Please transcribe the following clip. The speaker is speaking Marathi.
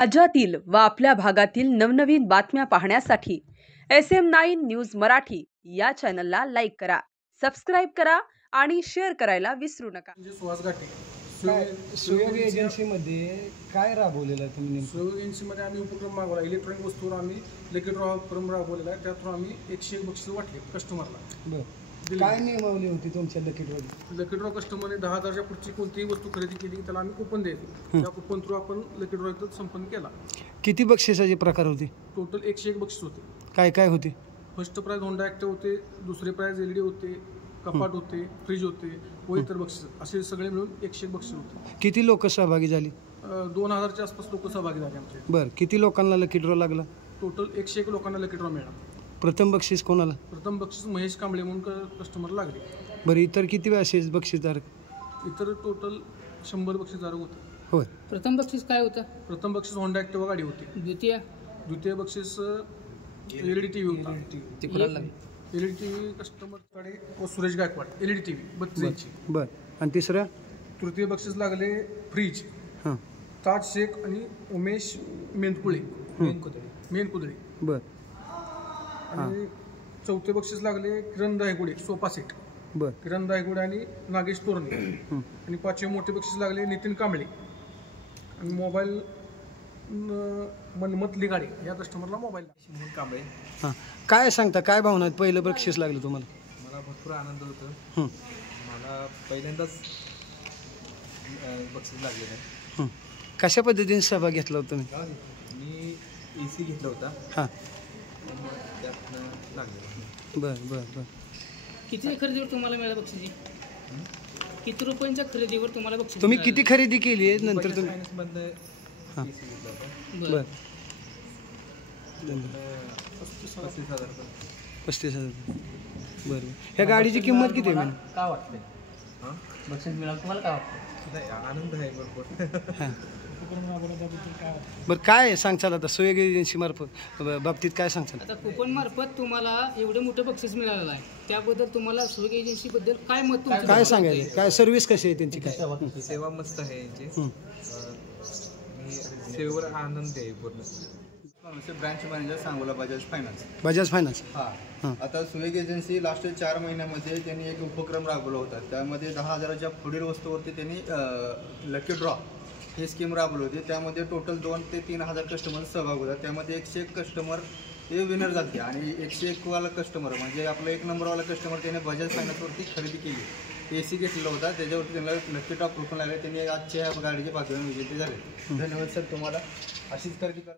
राज्यातील व आपल्या भागातील नवनवीन बातम्या पाहण्यासाठी SM9 न्यूज मराठी या चॅनलला लाईक करा, सबस्क्राइब करा आणि शेअर करायला विसरू नका. सुहास घाटे सहयोग एजन्सीमध्ये काय राबवलेलं आहे तुम्ही? सहयोग एजन्सीमध्ये आम्ही उपक्रम राबवला. इलेक्ट्रॉनिक वस्तूवर आम्ही लकी ड्रॉ उपक्रम राबवलेला आहे. त्यातून आम्ही 101 बक्षीस वाटले कस्टमरला. बरं, काय नियमावली होती तुमच्या लकी ड्रॉ? लकी ड्रॉ कस्टमरने 10,000च्या पुढची कोणतीही वस्तू खरेदी केली त्याला आम्ही कुपन द्यायचो. त्या कुपन थ्रू आपण लकी ड्रॉ इथं संपन्न केला. किती बक्षिसाचे प्रकार होते? टोटल 101 बक्षीस होते. काय काय होते? फर्स्ट प्राइज होंडा ॲक्टिव्ह होते, दुसरे प्राइज LED होते, कपाट होते, फ्रीज होते व इतर बक्षीस असे सगळे मिळून 101 बक्षीस होते. किती लोक सहभागी झाली? 2000च्या आसपास लोक सहभागी झाले आमचे. बरं, किती लोकांना लकी ड्रॉ लागला? टोटल 101 लोकांना लकी ड्रॉ मिळाला. प्रथम बक्षीस कोणाला? प्रथम बक्षीस महेश कांबळे म्हणून कस्टमर लागले. बरं, इतर किती असेच बक्षीसदार? इतर टोटल 100 बक्षीसदार होते. होय. प्रथम बक्षीस काय होतं? प्रथम बक्षीस होंडा ॲक्टिव्हा गाडी होती. द्वितीय बक्षीस LED TV होता. LED TV कस्टमरकडे व सुरेश गायकवाड LED TV 32 इंची. बरं, आणि तिसरं? तृतीय बक्षीस लागले फ्रीज हां, ताज शेख आणि उमेश मेनकुळे मेनकुदळे. बरं. आणि चौथे बक्षीस लागले किरण दायगुडे सोफा सेट. बरं, किरण दायगुडे आणि नागेश तोरणे. आणि पाचवे मोठे बक्षीस लागले नितीन कांबळे आणि मोबाईल मनमतली गाडी या कस्टमरला मोबाईल कांबळे. हां, काय सांगता, काय भावना आहेत? पहिलं बक्षीस लागलं तुम्हाला? मला भरपूर आनंद होतो. मला पहिल्यांदाच बक्षीस लागलेलं आहे. कशा पद्धतीने सहभाग घेतला होता तुम्ही? मी AC घेतला होता. हां, त्यातनं लागलेलं. बरं बरं बरं. किती खरेदीवर तुम्हाला मिळालं बक्षीस? किती रुपयांच्या खरेदीवर तुम्हाला बक्षीस? तुम्ही किती खरेदी केली आहे नंतर तुम्ही? फायनान्समधनं हां, AC घेतला होता. बरं. 35,000 रुपये. 35,000. बरं. ह्या गाडीची किंमत किती आहे? काय वाटतंय? हां, बक्षीस मिळालं तुम्हाला काय वाटतं? नाही, आनंद आहे भरपूर. हां, बरं. काय सांगचाल आता सहयोग एजन्सी मार्फत बाबतीत काय सांगचाल? आता कुपन मार्फत तुम्हाला एवढं मोठं बक्षीस मिळालेलं आहे, त्याबद्दल तुम्हाला सहयोग एजन्सीबद्दल काय मत तुमचं? काय सांगायचं? काय सर्व्हिस कशी आहे त्यांची? काय सेवा मस्त आहे यांची. मी सेवेवर आनंद आहे पूर्ण. Branch manager Sangola Bajaj finance. Bajaj finance. हां, आता सहयोग एजन्सी लास्ट 4 महिन्यामध्ये त्यांनी एक उपक्रम राबवला होता. त्यामध्ये 10,000च्या पुढील वस्तूवरती त्यांनी लकी ड्रॉ ही स्कीम राबवली होती. त्यामध्ये टोटल 2 ते 3,000 कस्टमर सहभाग होता. त्यामध्ये 101 कस्टमर हे विनर झाले आणि 101 वाला कस्टमर म्हणजे आपला 1 नंबरवाला कस्टमर त्याने बजाज फायनान्सवरती खरेदी केली. AC घेतलेला होता, त्याच्यावरती त्यांना लकी ड्रॉ कुपन लागले. त्यांनी आजच्या गाडीचे भाग्यवान विजेते झाले. धन्यवाद सर तुम्हाला. अशीच खरेदी करा.